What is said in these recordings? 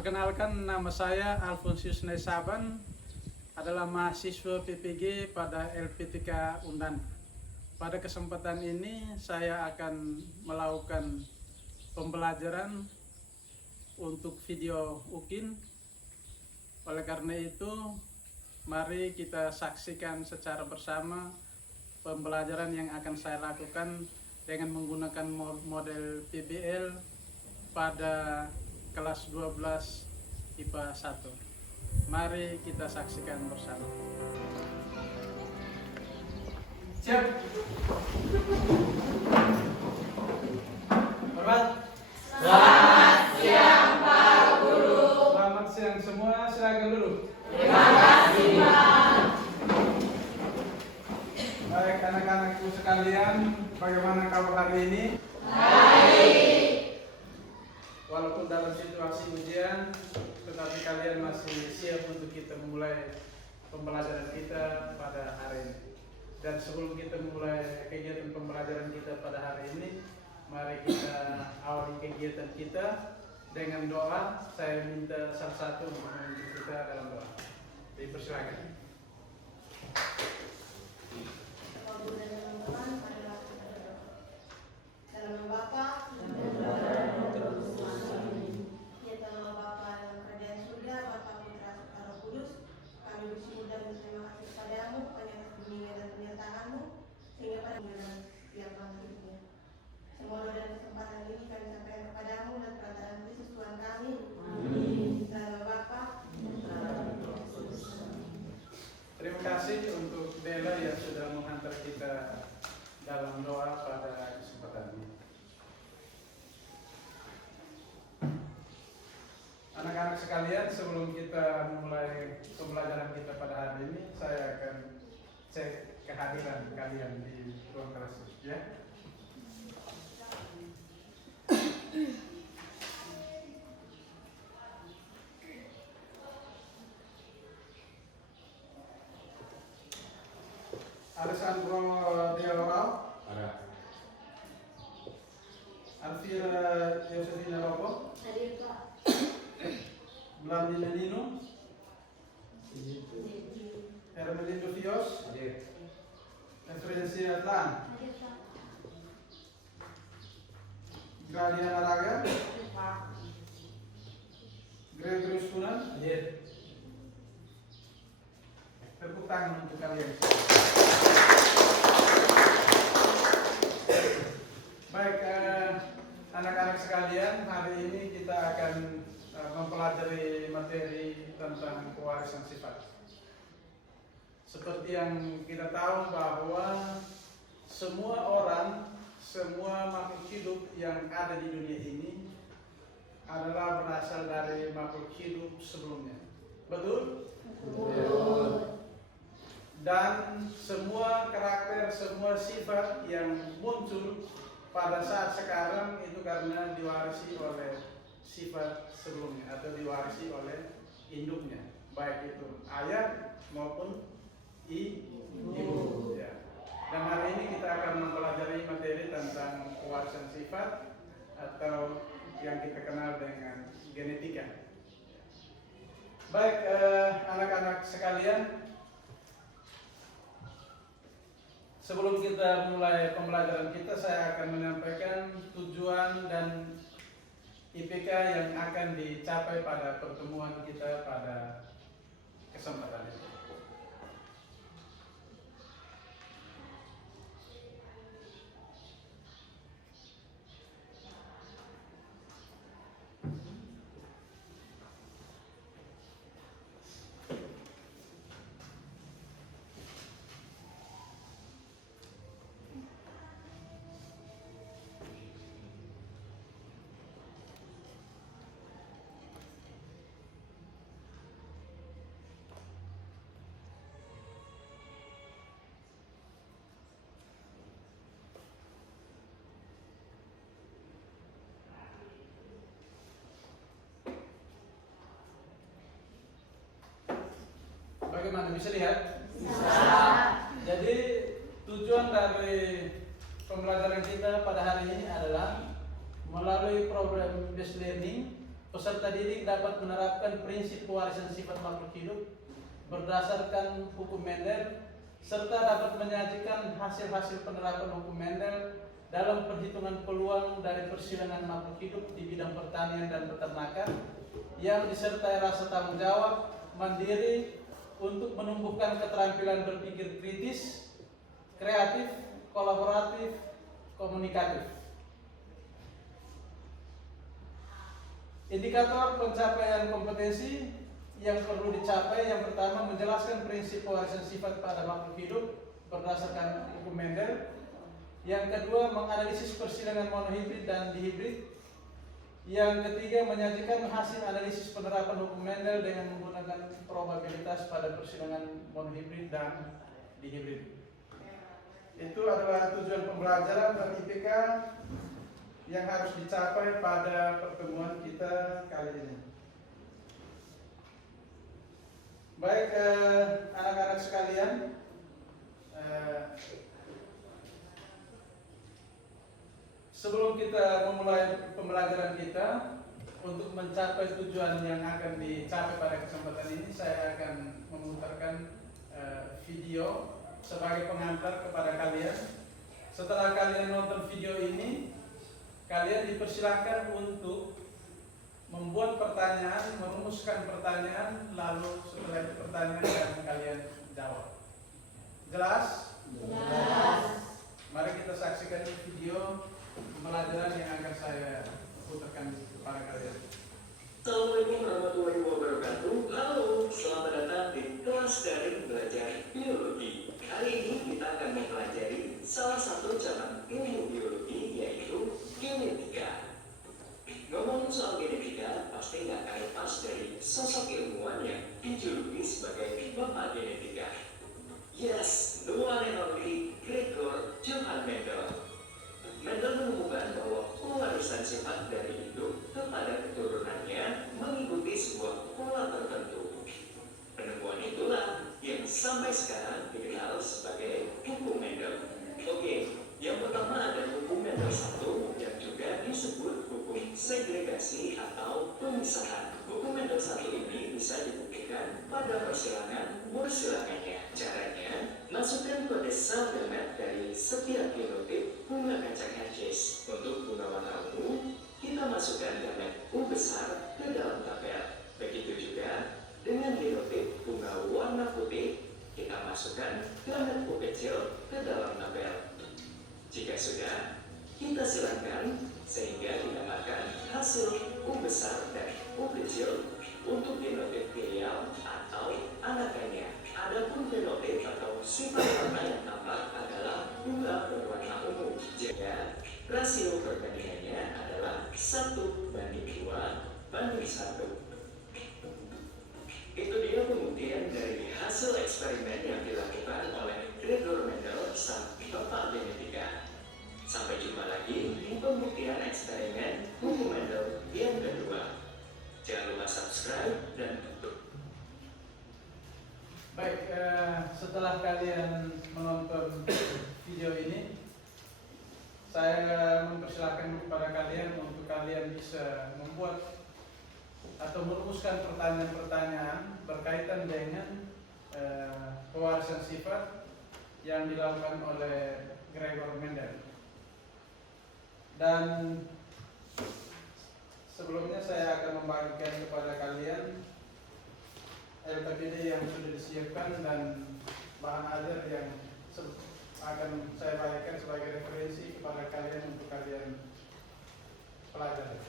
Perkenalkan, nama saya Alfonsius Naisaban, adalah mahasiswa PPG pada LPTK Undan. Pada kesempatan ini saya akan melakukan pembelajaran untuk video UKIN. Oleh karena itu, mari kita saksikan secara bersama pembelajaran yang akan saya lakukan dengan menggunakan model PBL pada kelas 12 IPA 1. Mari kita saksikan bersama. Siap. Hormat. Selamat siang Pak Guru. Selamat siang semua, silakan dulu. Terima kasih Pak. Baik anak-anakku sekalian, bagaimana kabar hari ini? Baik. Walaupun dalam situasi ujian, tetapi kalian masih siap untuk kita memulai pembelajaran kita pada hari ini. Dan sebelum kita memulai kegiatan pembelajaran kita pada hari ini, mari kita awali kegiatan kita dengan doa. Saya minta salah satu untuk memimpin kita dalam doa. Dipersilakan. Dalam Bapa, ya dalam Bapa dalam kerajaan surga, Bapa Putra serta Roh Kudus, kami bersyukur dan berterima kasih kepadamu, penyertaan dunia dan penyertaanmu, sehingga pada bulan yang hidupnya. Semua doa dan kesempatan ini kami sampaikan kepadamu dan perkataan Kristus Tuhan kami. Amin. Dalam Bapa. Terima kasih untuk Dela yang sudah menghantar kita dalam doa pada kesempatan ini. Anak-anak sekalian, sebelum kita mulai pembelajaran kita pada hari ini, saya akan cek kehadiran kalian di ruang kelas, ya. Ada Sandro Dialorao? Ada. Alfira Yosefina Lopo? Hadir Pak. Blandina Nino? Hermelindo Fios? Hadir. Efrensia Atlan? Hadir Pak. Gradiana Raga? Hadir Pak. Gregory Sunan? Hadir. Tepuk tangan untuk kalian. Baik, anak-anak sekalian, hari ini kita akan mempelajari materi tentang pewarisan sifat. Seperti yang kita tahu bahwa semua orang, semua makhluk hidup yang ada di dunia ini adalah berasal dari makhluk hidup sebelumnya. Betul? Betul. Dan semua karakter, semua sifat yang muncul pada saat sekarang itu karena diwarisi oleh sifat sebelumnya atau diwarisi oleh induknya, baik itu ayah maupun ibu. Ya. Dan hari ini kita akan mempelajari materi tentang pewarisan sifat atau yang kita kenal dengan genetika. Baik, anak-anak sekalian, sebelum kita mulai pembelajaran kita, saya akan menyampaikan tujuan dan IPK yang akan dicapai pada pertemuan kita pada kesempatan ini. Bagaimana, bisa lihat? Bisa. Jadi tujuan dari pembelajaran kita pada hari ini adalah melalui problem based learning peserta didik dapat menerapkan prinsip pewarisan sifat makhluk hidup berdasarkan hukum Mendel serta dapat menyajikan hasil-hasil penerapan hukum Mendel dalam perhitungan peluang dari persilangan makhluk hidup di bidang pertanian dan peternakan yang disertai rasa tanggung jawab, mandiri untuk menumbuhkan keterampilan berpikir kritis, kreatif, kolaboratif, komunikatif. Indikator pencapaian kompetensi yang perlu dicapai yang pertama menjelaskan prinsip pewarisan sifat pada makhluk hidup berdasarkan hukum Mendel. Yang kedua menganalisis persilangan monohibrid dan dihibrid. Yang ketiga menyajikan hasil analisis penerapan hukum Mendel dengan menggunakan probabilitas pada persilangan monohibrid dan dihibrid. Itu adalah tujuan pembelajaran dan IPK yang harus dicapai pada pertemuan kita kali ini. Baik anak-anak sekalian, sebelum kita memulai pembelajaran kita, untuk mencapai tujuan yang akan dicapai pada kesempatan ini, saya akan memutarkan video sebagai pengantar kepada kalian. Setelah kalian nonton video ini, kalian dipersilakan untuk membuat pertanyaan, merumuskan pertanyaan, lalu setelah itu pertanyaan akan kalian jawab. Jelas? Jelas. Mari kita saksikan video pembelajaran yang akan saya putarkan kepada kalian. Assalamualaikum warahmatullahi wabarakatuh. Halo, selamat datang di kelas daring belajar biologi. Kali ini kita akan mempelajari salah satu cabang ilmu biologi, yaitu genetika. Ngomong soal genetika pasti nggak akan lepas dari sosok ilmuwan yang dijuluki sebagai bapak genetika. Yes, the one and only Gregor Johann Mendel. Mendel menemukan bahwa pewarisan sifat dari induk kepada keturunannya mengikuti sebuah pola tertentu. Penemuan itulah yang sampai sekarang dikenal sebagai hukum Mendel. Oke, yang pertama ada hukum Mendel 1 yang juga disebut hukum segregasi atau pemisahan. Hukum Mendel 1 ini bisa dibuktikan pada persilangan mursilangannya. Caranya, masukkan kode sel gamet dari setiap genotip bunga kacang Hershey's. Untuk bunga warna ungu, kita masukkan gamet U besar ke dalam tabel. Begitu juga dengan genotip bunga warna putih, kita masukkan gamet U kecil ke dalam tabel. Jika sudah, kita silangkan sehingga didapatkan hasil U besar dan U kecil untuk genotip filial atau anakannya. Adapun fenotip atau sifat warna yang tampak adalah bunga berwarna ungu. Jika rasio perbandingannya adalah 1:2:1. Itu dia pembuktian dari hasil eksperimen yang dilakukan oleh Gregor Mendel sang bapak genetika. Sampai jumpa lagi di pembuktian eksperimen hukum Mendel yang kedua. Jangan lupa subscribe dan tutup. Baik, setelah kalian menonton video ini, saya mempersilahkan kepada kalian untuk kalian bisa membuat atau merumuskan pertanyaan-pertanyaan berkaitan dengan pewarisan sifat yang dilakukan oleh Gregor Mendel. Dan sebelumnya saya akan membagikan kepada kalian LKPD yang sudah disiapkan dan bahan ajar yang akan saya bagikan sebagai referensi kepada kalian untuk kalian pelajari.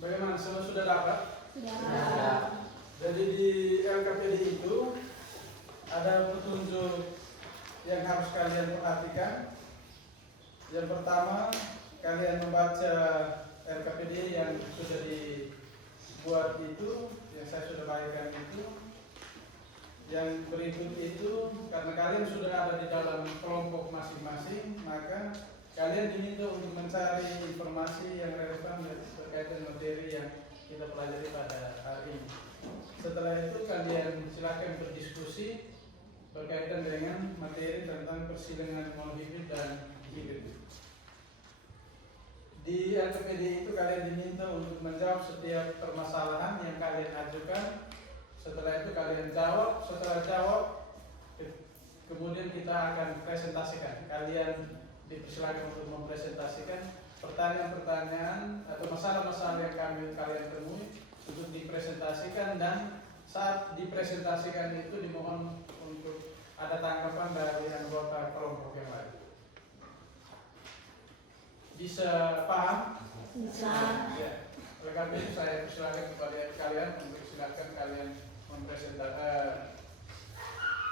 Bagaimana, semua sudah dapat? Sudah. Jadi di LKPD itu ada petunjuk yang harus kalian perhatikan. Yang pertama, kalian membaca LKPD yang sudah dibuat itu, yang saya sudah bagikan itu. Yang berikut itu, karena kalian sudah ada di dalam kelompok masing-masing, maka kalian diminta untuk mencari informasi yang relevan terkait dengan materi yang kita pelajari pada hari ini. Setelah itu kalian silakan berdiskusi berkaitan dengan materi tentang persilangan monohibrid dan hibrid. Di LKPD itu kalian diminta untuk menjawab setiap permasalahan yang kalian ajukan. Setelah itu kalian jawab, setelah jawab kemudian kita akan presentasikan. Kalian dipersilakan untuk mempresentasikan pertanyaan-pertanyaan atau masalah-masalah yang kalian temui untuk dipresentasikan, dan saat dipresentasikan itu dimohon untuk ada tanggapan dari anggota kelompok yang lain. Bisa paham? Bisa. Ya. Oleh karena itu saya persilakan kepada kalian untuk silakan kalian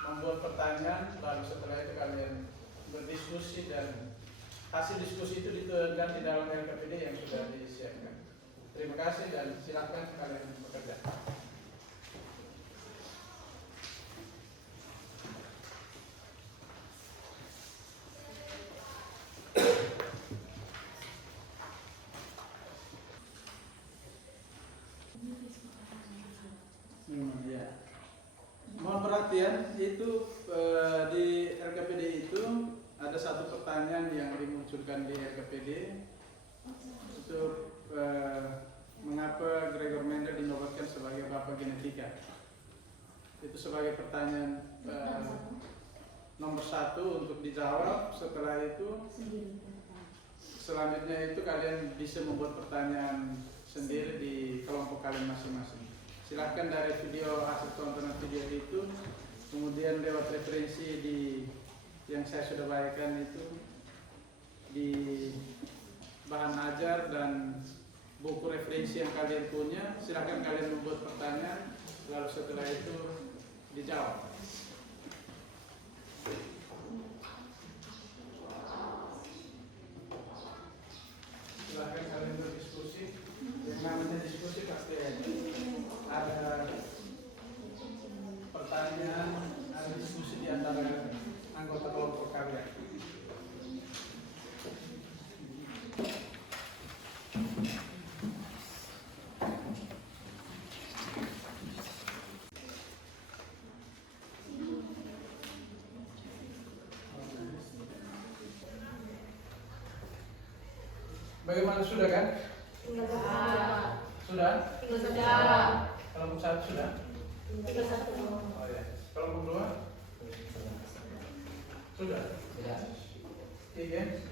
membuat pertanyaan, lalu setelah itu kalian berdiskusi dan hasil diskusi itu dituangkan di dalam LKPD yang sudah disiapkan. Terima kasih dan silakan kalian bekerja. Ya. Mohon perhatian, itu di LKPD itu ada satu pertanyaan yang dimunculkan di LKPD itu mengapa Gregor Mendel dinobatkan sebagai bapak genetika. Itu sebagai pertanyaan nomor 1 untuk dijawab. Setelah itu selanjutnya itu kalian bisa membuat pertanyaan sendiri di kelompok kalian masing-masing. Silahkan dari video, hasil tontonan video itu, kemudian lewat referensi yang saya sudah bagikan itu di bahan ajar dan buku referensi yang kalian punya, silahkan kalian membuat pertanyaan, lalu setelah itu dijawab. Silahkan kalian berdiskusi. Yang namanya diskusi pasti ada pertanyaan, ada diskusi di antara anggota kelompok kalian. Bagaimana, sudah kan? Sudah? Kelompok 1 sudah? Oh ya. Kelompok 2? Sudah? 3?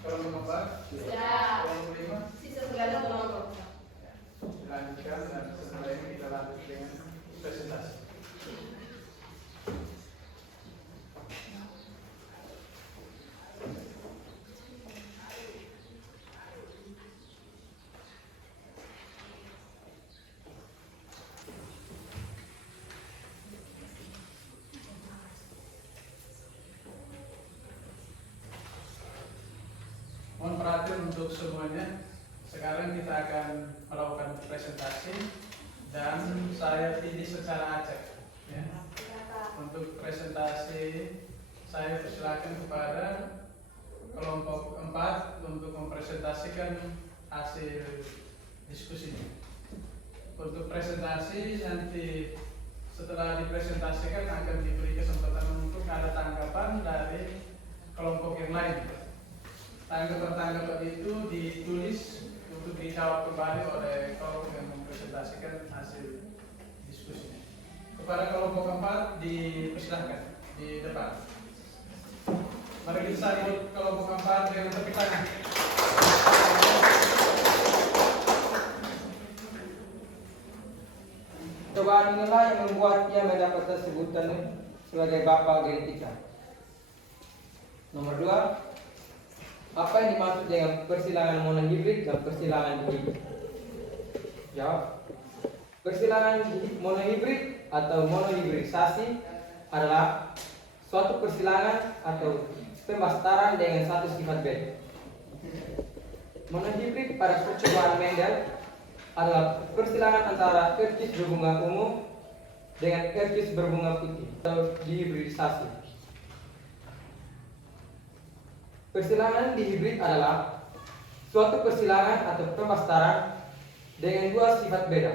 Kelompok 4? Kelompok 5? Dilanjutkan dan setelah ini kita lanjut dengan presentasi. Mohon perhatian untuk semuanya. Sekarang kita akan melakukan presentasi dan saya pilih secara acak. Ya. Untuk presentasi saya persilakan kepada kelompok 4 untuk mempresentasikan hasil diskusinya. Untuk presentasi nanti setelah dipresentasikan akan diberi kesempatan untuk ada tanggapan dari kelompok yang lain. Tanggapan-tanggapan itu ditulis untuk dijawab kembali oleh kelompok yang mempresentasikan hasil diskusinya. Kepada kelompok 4 dipersilahkan di depan. Mari kita sambut kelompok 4 dengan tepuk tangan. Cobaan inilah yang membuatnya mendapatkan sebutan sebagai bapak genetika. Nomor 2, apa yang dimaksud dengan persilangan monohibrid dan persilangan hibrid? Jawab. Persilangan monohibrid atau monohibridisasi adalah suatu persilangan atau pembastaran dengan satu sifat beda. Monohibrid pada percobaan Mendel adalah persilangan antara vertis berbunga ungu dengan erkis berbunga putih atau dihibridisasi. Persilangan dihibrid adalah suatu persilangan atau pemastaran dengan dua sifat beda.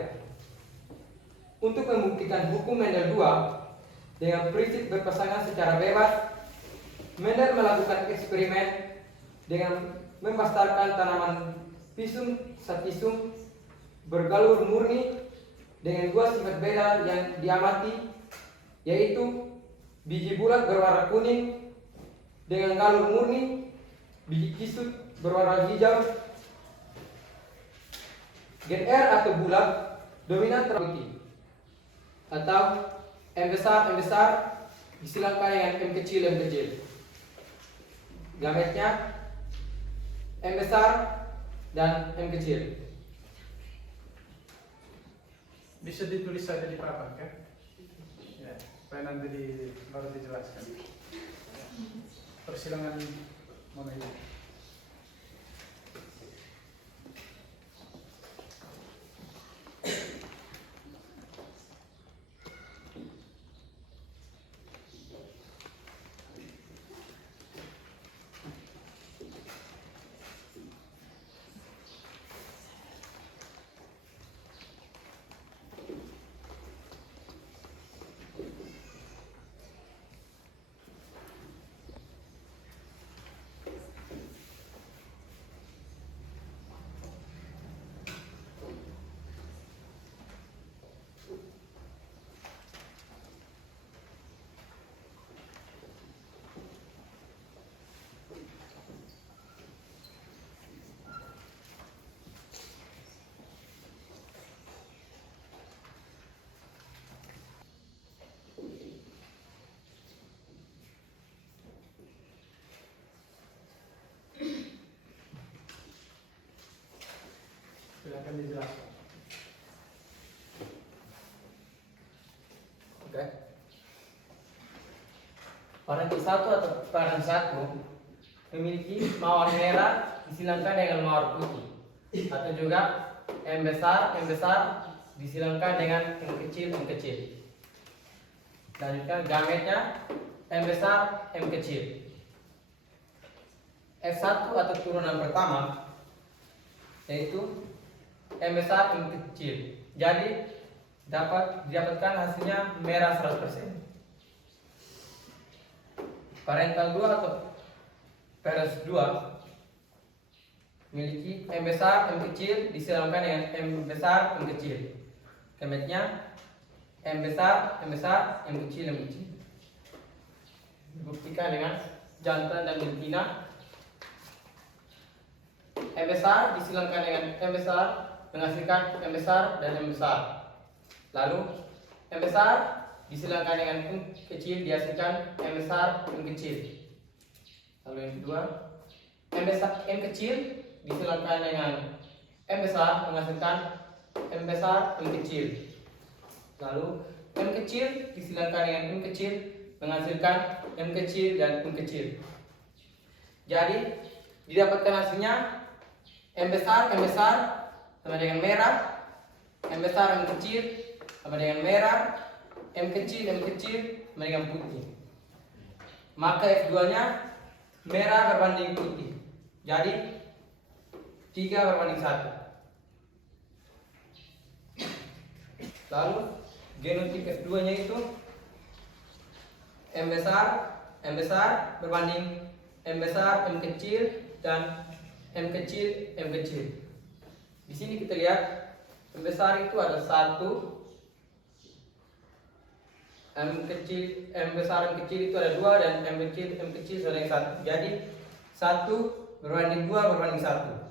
Untuk membuktikan hukum Mendel II dengan prinsip berpasangan secara bebas, Mendel melakukan eksperimen dengan memastarkan tanaman pisum satisum bergalur murni dengan dua sifat beda yang diamati, yaitu biji bulat berwarna kuning dengan galur murni, biji kisut berwarna hijau. Gen R atau bulat dominan terputih, atau M besar disilangkan dengan M kecil. Gametnya M besar dan M kecil. Bisa ditulis saja di papan kan? Ya, supaya nanti baru dijelaskan. Persilangan mana ini? Silakan dijelaskan. Oke. Parentil 1 atau parentil 1 memiliki mawar merah disilangkan dengan mawar putih, atau juga M besar disilangkan dengan M kecil. Lanjutkan gametnya M besar, M kecil. F1 atau turunan pertama yaitu M besar, M kecil. Jadi dapat didapatkan hasilnya merah 100%. Parental 2 atau Peres 2 memiliki M besar, M kecil disilangkan dengan M besar, M kecil. Gametnya M besar, M kecil. Dibuktikan dengan jantan dan betina. M besar disilangkan dengan M besar menghasilkan M besar dan M besar. Lalu M besar disilangkan dengan M kecil dihasilkan M besar, M kecil. Lalu yang kedua, M kecil disilangkan dengan M besar menghasilkan M besar, M kecil. Lalu M kecil disilangkan dengan M kecil menghasilkan M kecil dan M kecil. Jadi didapatkan hasilnya M besar sama dengan merah, M besar, M kecil sama dengan merah, M kecil sama dengan putih. Maka F2-nya merah berbanding putih. Jadi 3:1. Lalu genotip F2-nya itu M besar berbanding M besar, M kecil dan M kecil. Di sini kita lihat M besar itu ada 1, M besar, M kecil itu ada 2, dan M kecil sama dengan 1. Jadi 1 berbanding 2 berbanding 1.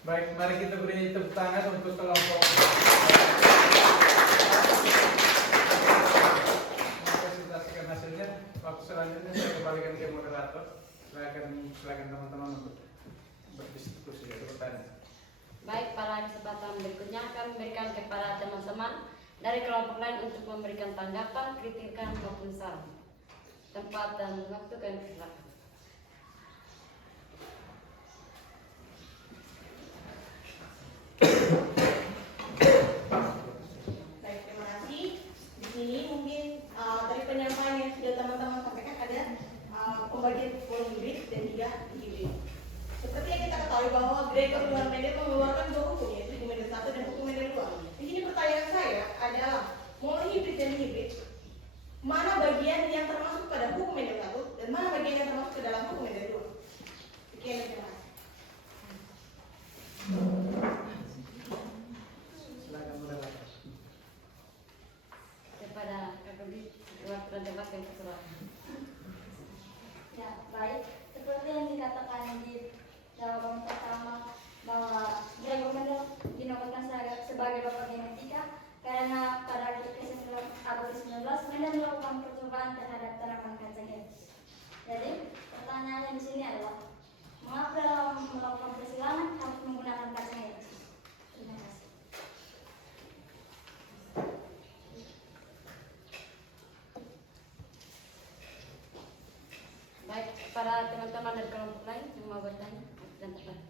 Baik, mari kita beri tepuk tangan untuk kelompok. Presentasikan hasilnya. Waktu selanjutnya saya kembalikan ke moderator. Silakan teman-teman untuk berdiskusi dan bertanya. Baik, pada kesempatan berikutnya akan memberikan kepada teman-teman dari kelompok lain untuk memberikan tanggapan, kritikan maupun saran. Tempat dan waktu kami silakan. mengajukan saya sebagai bapak genetika karena pada abad ke-19 Mendel melakukan percobaan terhadap tanaman kacang etis. Jadi pertanyaannya di sini adalah mengapa dalam melakukan persilangan harus menggunakan kacang etis? Terima kasih. Baik, para teman-teman dari kelompok lain yang mau bertanya dan tertarik.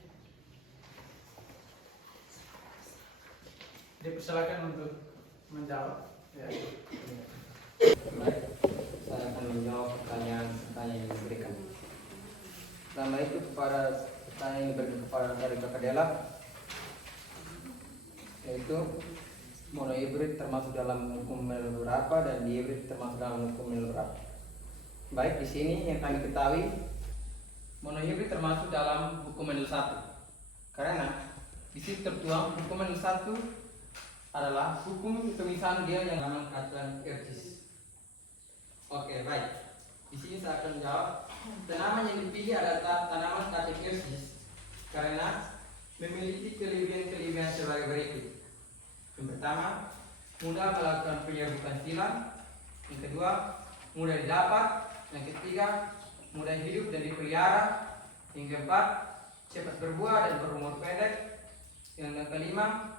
Dipersilakan untuk menjawab. Ya. Baik, saya akan menjawab pertanyaan yang diberikan. Pertama itu kepada pertanyaan yang diberikan kepada dari Kakak Dela, yaitu monohibrid termasuk dalam hukum mel berapa dan dihibrid termasuk dalam hukum mel berapa. Baik, di sini yang kami ketahui monohibrid termasuk dalam hukum mel 1 karena di situ tertuang hukum mel 1 adalah hukum pemisahan gen yang tanaman kacang etis. Oke, baik. Di sini saya akan menjawab. Tanaman yang dipilih adalah tanaman kacang etis karena memiliki kelebihan-kelebihan sebagai berikut. Yang pertama, mudah melakukan penyerukan silang. Yang kedua, mudah didapat. Yang ketiga, mudah hidup dan dipelihara. Yang keempat, cepat berbuah dan berumur pendek. Yang kelima,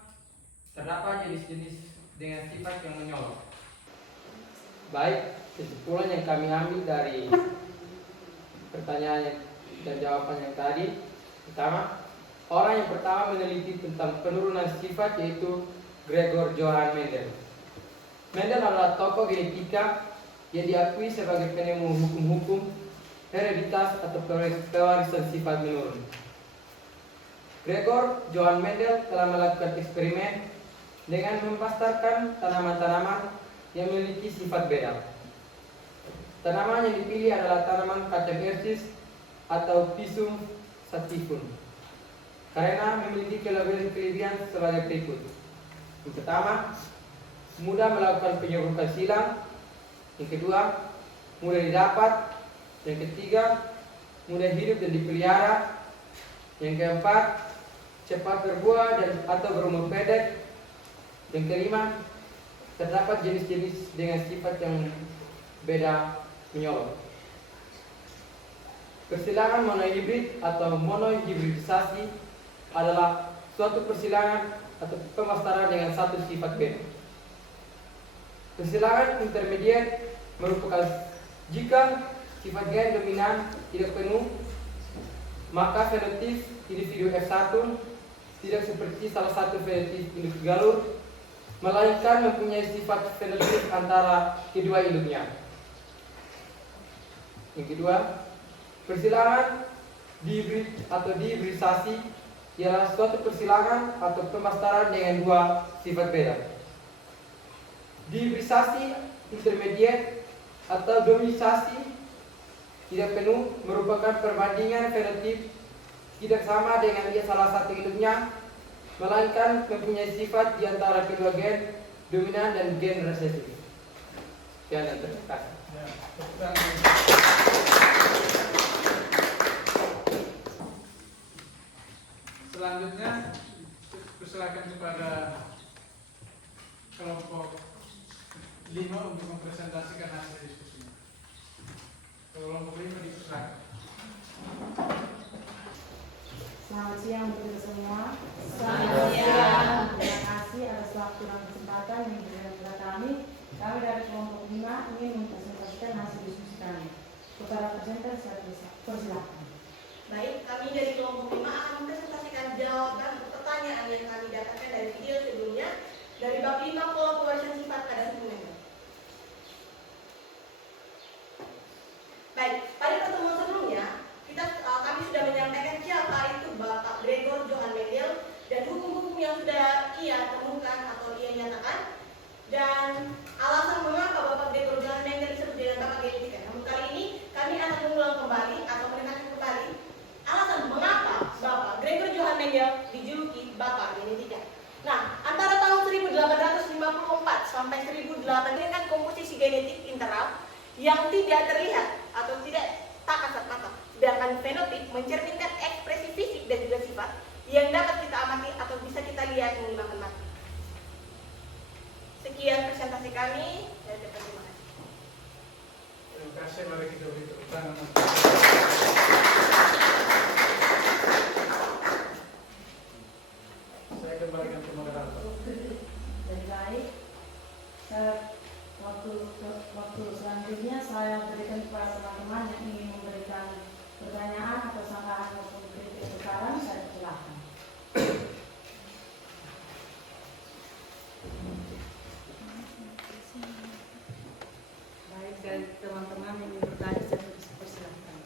terdapat jenis-jenis dengan sifat yang menyolok. Baik, kesimpulan yang kami ambil dari pertanyaan dan jawaban yang tadi. Pertama, orang yang pertama meneliti tentang penurunan sifat yaitu Gregor Johann Mendel. Mendel adalah tokoh genetika yang diakui sebagai penemu hukum-hukum hereditas atau pewarisan sifat menurun. Gregor Johann Mendel telah melakukan eksperimen dengan mempastarkan tanaman-tanaman yang memiliki sifat beda. Tanaman yang dipilih adalah tanaman kacang etis atau Pisum sativum karena memiliki kelebihan sebagai berikut. Yang pertama, mudah melakukan penyerukan silang. Yang kedua, mudah didapat. Yang ketiga, mudah hidup dan dipelihara. Yang keempat, cepat berbuah dan atau berumur pendek. Yang kelima, terdapat jenis-jenis dengan sifat yang beda menyolok. Persilangan monohibrid atau monohibridisasi adalah suatu persilangan atau pemastaran dengan satu sifat beda. Persilangan intermediate merupakan jika sifat gen dominan tidak penuh, maka fenotip individu F1 tidak seperti salah satu fenotip individu galur, melainkan mempunyai sifat fenotip antara kedua induknya. Yang kedua, persilangan dihibrid atau dihibridisasi ialah suatu persilangan atau pemastaran dengan dua sifat beda. Dihibridisasi intermediate atau dominisasi tidak penuh merupakan perbandingan fenotip tidak sama dengan salah satu induknya, melainkan mempunyai sifat di antara kedua gen dominan dan gen resesif. Sekian dan terima kasih. Ya, tepuk selanjutnya persilakan kepada kelompok 5 untuk mempresentasikan hasil diskusinya. Kelompok 5 dipersilakan. Selamat siang untuk kita semua. Selamat siang. Terima kasih atas waktu dan kesempatan yang diberikan kepada kami. Kami dari kelompok 5 ingin mempresentasikan hasil diskusi kami. Kepada presenter saya persilakan. Baik, kami dari kelompok 5 akan mempresentasikan jawaban pertanyaan yang kami dapatkan dari video sebelumnya dari bab 5 pola pewarisan sifat pada Mendel. Baik, pada pertemuan sebelumnya kami sudah menyampaikan siapa itu Bapak Gregor Johann Mendel dan hukum-hukum yang sudah ia temukan atau ia nyatakan dan alasan mengapa Bapak Gregor Johann Mendel disebut dengan Bapak genetika. Namun kali ini kami akan mengulang kembali atau menekankan kembali alasan mengapa Bapak Gregor Johann Mendel dijuluki Bapak genetika. Nah, antara tahun 1854 sampai 1800 dengan komposisi genetik internal yang tidak terlihat atau tidak tak kasat mata. Sedangkan fenotip mencerminkan ekspresi fisik dan juga sifat yang dapat kita amati atau bisa kita lihat menggunakan kami, saya ucapkan terima kasih. Terima kasih, mari kita beri tepuk tangan. Saya kembalikan ke moderator. Jadi baik. Waktu selanjutnya saya berikan kepada teman-teman yang ingin memberikan pertanyaan atau sanggahan maupun kritik saran, saya persilahkan. Baik, dari teman-teman yang ingin bertanya, saya persilahkan.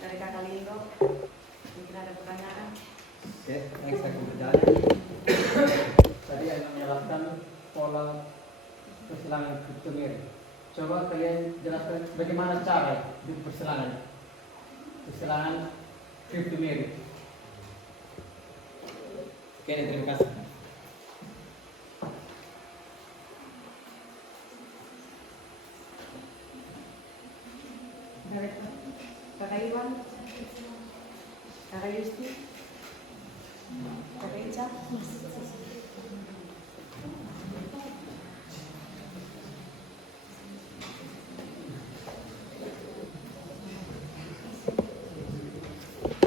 Dari Kakak Lindo, mungkin ada pertanyaan. Oke, yang saya bertanya. Tadi yang menjelaskan pola persilangan kriptomir. Coba kalian jelaskan bagaimana cara di persilangan kriptomir. Oke, terima kasih. Dari Kakak Iwan, Kakak Yusti, Kakak Ica.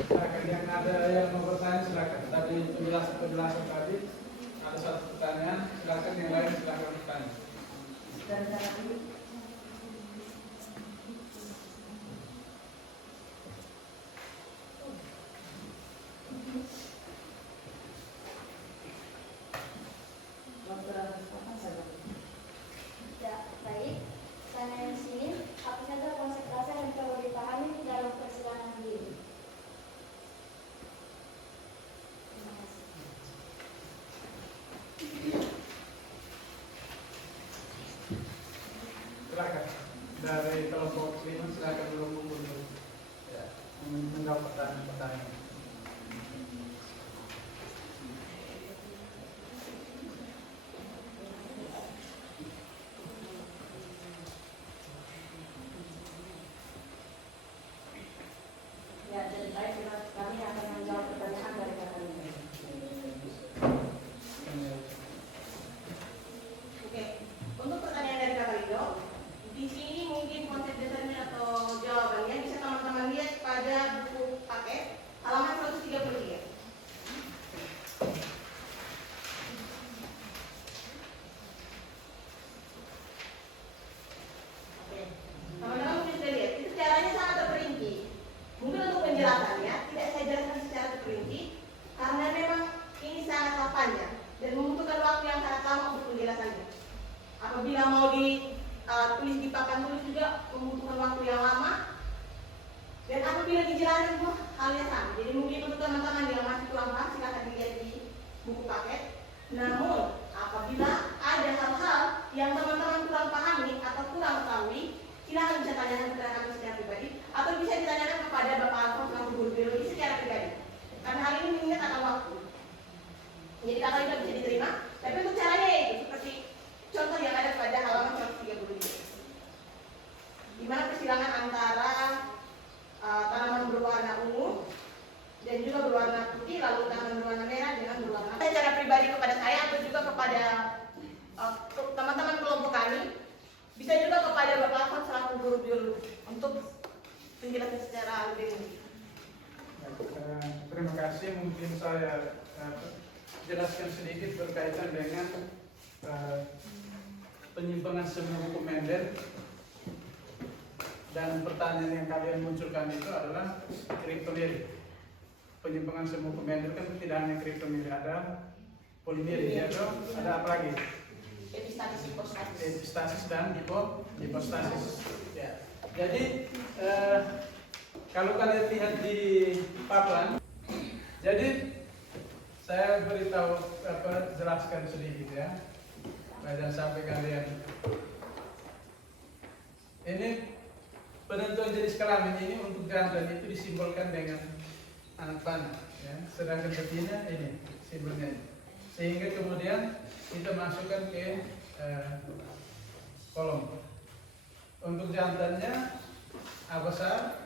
Silakan, yang ada yang mau bertanya silakan. Tadi penjelasan tadi ada satu pertanyaan, silakan yang lain silakan bertanya. Dari Kakak Iwan. Ya, baik. Saya di sini, apa saja konsep dasar yang perlu dipahami dalam persilangan diri? Terima kasih. Silakan. Dari kelompok 5 silakan dulu mengundur. Ya, menjawab pertanyaan. Ya, jadi baik, kami akan menjawab pertanyaan dari Kakak Iwan. Oke, untuk pertanyaan dari Kakak Rido, di sini mungkin konsep dasarnya atau jawabannya bisa teman-teman lihat pada buku paket halaman 133. Oke, teman-teman mungkin sudah lihat, itu caranya sangat terperinci. Mungkin untuk penjelasannya tidak saya jelaskan secara terperinci karena memang ini sangat panjang dan membutuhkan waktu yang sangat lama untuk penjelasannya. Apabila mau ditulis di papan tulis juga membutuhkan waktu yang lama dan apabila dijelaskan pun halnya sama. Jadi mungkin untuk teman-teman yang masih kurang paham silahkan dilihat di buku paket. Namun apabila ada hal-hal yang teman-teman kurang pahami atau kurang ketahui, silahkan bisa tanyakan kepada kami secara pribadi atau bisa ditanyakan kepada Bapak Alfons selaku guru biologi secara pribadi. Karena hal ini mengingat akan waktu. Jadi kakak tidak bisa diterima, tapi untuk caranya itu seperti contoh yang ada pada halaman 133, di mana persilangan antara tanaman berwarna ungu dan juga berwarna putih, lalu tanaman berwarna merah dengan berwarna. Secara pribadi kepada saya atau juga kepada teman-teman kelompok kami, bisa juga kepada Bapak Alfons selaku guru biologi untuk penjelasan secara lebih rinci. Terima kasih. Mungkin saya jelaskan sedikit berkaitan dengan penyimpangan semu hukum Mendel. Dan pertanyaan yang kalian munculkan itu adalah kriptomiri. Penyimpangan semu hukum Mendel kan tidak hanya kriptomiri, ada polimiri, ada apa lagi? Epistasis, hipostasis. Epistasis dan hipostasis. Ya. Jadi kalau kalian lihat di papan, jadi saya beritahu jelaskan sedikit ya, jangan sampai kalian. Ini penentuan jenis kelamin ini untuk jantan itu disimbolkan dengan anak panah, ya. Sedangkan betina ini simbolnya ini. Sehingga kemudian kita masukkan ke kolom. Untuk jantannya A besar,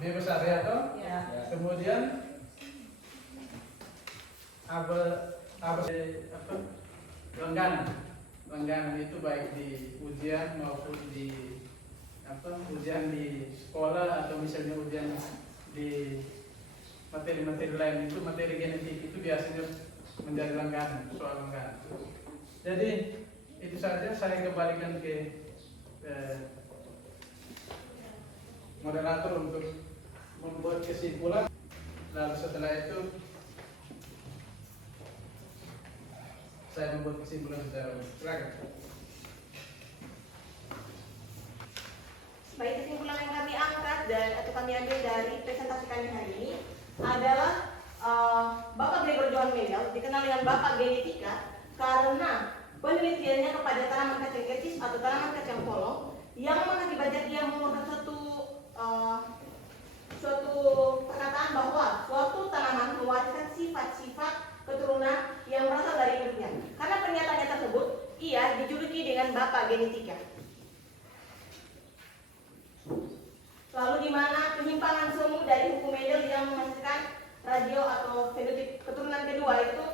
B besar ya toh? Ya. Kemudian apa? Langganan. langganan itu baik di ujian maupun di ujian di sekolah atau misalnya ujian di materi-materi lain. Itu materi genetik itu biasanya menjadi langganan, soal langganan. Jadi itu saja, saya kembalikan ke moderator untuk membuat kesimpulan. Lalu setelah itu saya membuat kesimpulan secara umum. Silakan. Baik, kesimpulan yang kami angkat atau kami ambil dari presentasi kami hari ini adalah Bapak Gregor Johan Mendel dikenal dengan Bapak Genetika karena penelitiannya kepada tanaman kacang etis atau tanaman kacang polong yang mengakibatkan dia menemukan suatu perkataan bahwa suatu tanaman mewariskan sifat-sifat keturunan yang berasal dari induknya. Karena pernyataannya tersebut, ia dijuluki dengan Bapak Genetika. Lalu di mana penyimpangan semu dari hukum Mendel yang menghasilkan radio atau fenotip keturunan kedua itu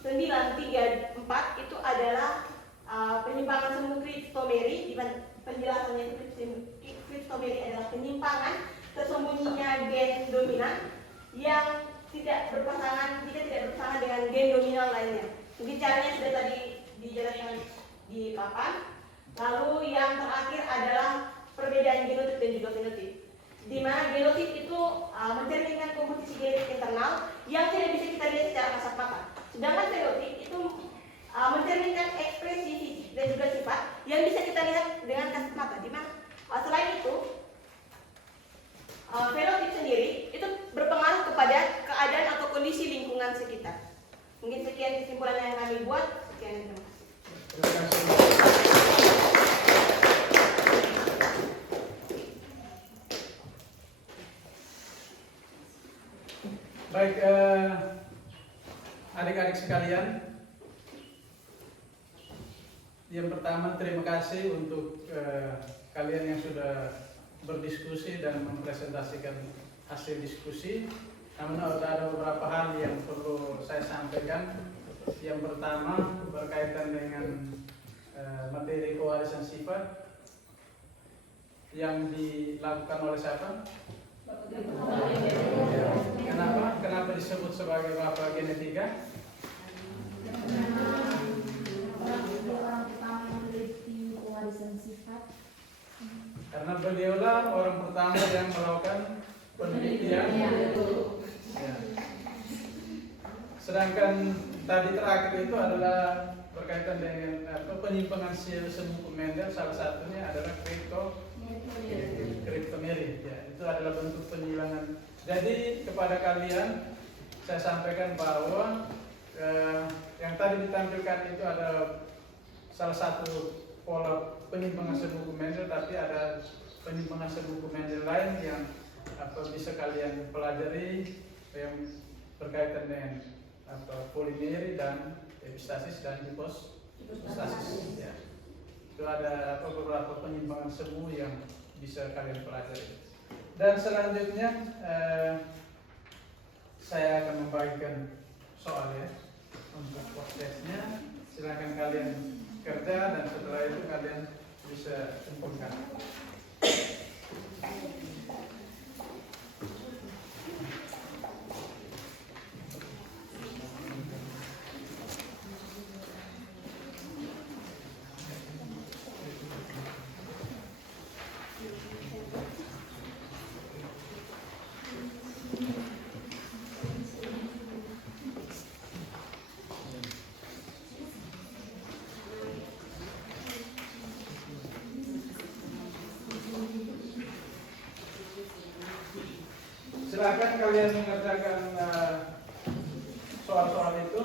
934 itu adalah penyimpangan semu Cryptomeri. Penjelasannya Cryptomeri adalah penyimpangan tersembunyinya gen dominan yang tidak berpasangan dengan gen dominan lainnya. Mungkin caranya sudah tadi dijelaskan di papan. Lalu yang terakhir adalah perbedaan genotip dan juga fenotip, di mana genotip itu mencerminkan komposisi genetik internal yang tidak bisa kita lihat secara kasat mata, sedangkan fenotip itu mencerminkan ekspresi fisik dan juga sifat yang bisa kita lihat dengan kasat mata. Di mana selain itu fenotip sendiri itu berpengaruh kepada keadaan atau kondisi lingkungan sekitar. Mungkin sekian kesimpulan yang kami buat. Sekian, terima kasih. Baik, adik-adik sekalian, yang pertama terima kasih untuk kalian yang sudah berdiskusi dan mempresentasikan hasil diskusi. Namun ada beberapa hal yang perlu saya sampaikan. Yang pertama berkaitan dengan materi pewarisan sifat yang dilakukan oleh siapa? Kenapa disebut sebagai Bapak Genetika? Karena beliaulah orang pertama yang melakukan penelitian. Ya. Sedangkan tadi terakhir itu adalah berkaitan dengan penyimpangan semu Mendel, salah satunya adalah Cryptomeri. Ya, itu adalah bentuk penyilangan. Jadi kepada kalian saya sampaikan bahwa yang tadi ditampilkan itu ada salah satu pola penyimpangan semu Mendel, tapi ada penyimpangan semu Mendel lain yang bisa kalian pelajari yang berkaitan dengan polimeri dan epistasis dan hipostasis. Ya. Itu ada beberapa penyimpangan semu yang bisa kalian pelajari. Dan selanjutnya saya akan membagikan soal ya untuk prosesnya. Silakan kalian kerja dan setelah itu kalian bisa kumpulkan. Silakan kalian mengerjakan soal-soal itu.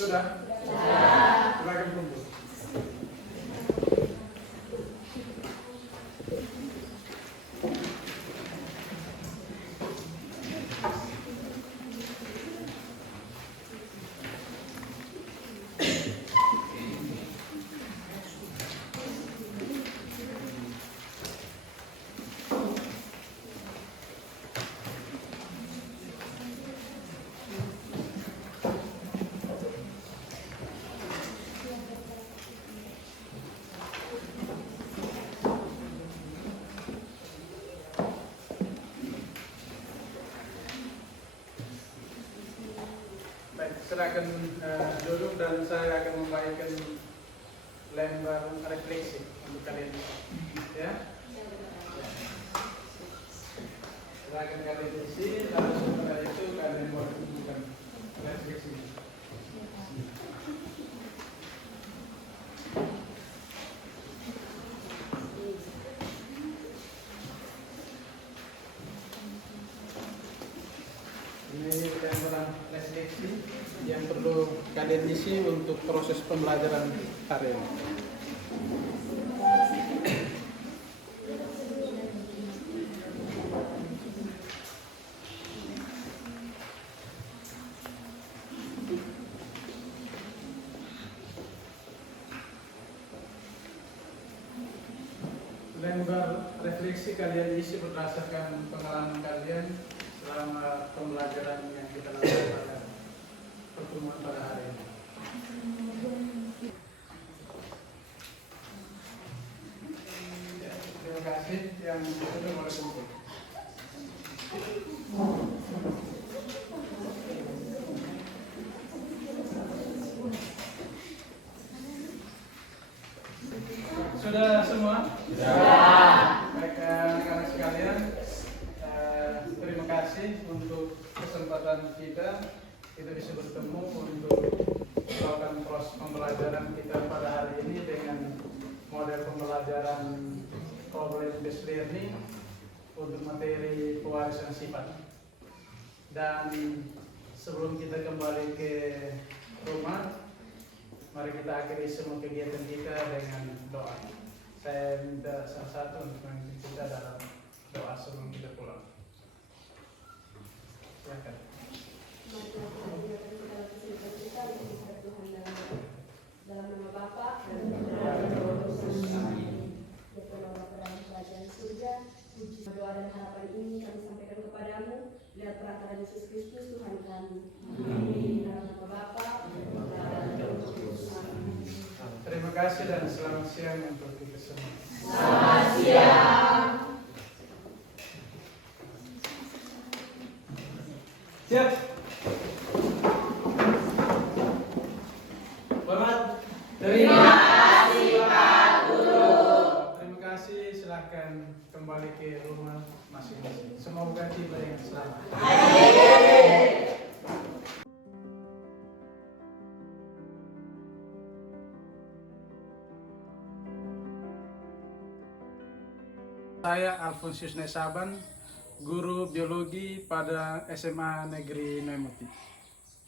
Sudah? Silakan kumpul. silakan duduk dan saya akan membagikan lembar refleksi untuk kalian. Ya. Silakan kalian isi, lalu setelah itu kalian boleh tunjukkan refleksi. Ini lembaran refleksi yang perlu kalian isi untuk proses pembelajaran hari ini. Lembar refleksi kalian isi berdasarkan pengalaman kalian selama pembelajaran yang kita lakukan pada pertemuan pada hari ini. Ya, terima kasih yang sudah mulai kumpul. Sudah semua? Baik, rekan-rekan sekalian, terima kasih untuk kesempatan kita bisa bertemu untuk melakukan proses pembelajaran kita pada hari ini dengan model pembelajaran problem based learning untuk materi pewarisan sifat. Dan sebelum kita kembali ke rumah, mari kita akhiri semua kegiatan kita dengan doa. Saya minta salah satu untuk memimpin kita dalam doa sebelum kita pulang. Silakan. Dalam nama Bapa dan Roh Kudus. Amin. Ya Tuhan Bapa dan Kerajaan Surga, puji doa dan harapan ini kami sampaikan kepadamu lewat perantara Yesus Kristus Tuhan kami. Amin. Dalam nama Bapa dan Roh Kudus. Amin. Terima kasih dan selamat siang untuk kita semua. Selamat siang. Siap. Hormat. Terima kasih Pak Guru. Terima kasih. Silakan kembali ke rumah masing-masing. Semoga tiba yang selamat. Saya Alfonsius Nesaban, guru biologi pada SMA Negeri Noemuti.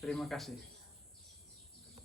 Terima kasih.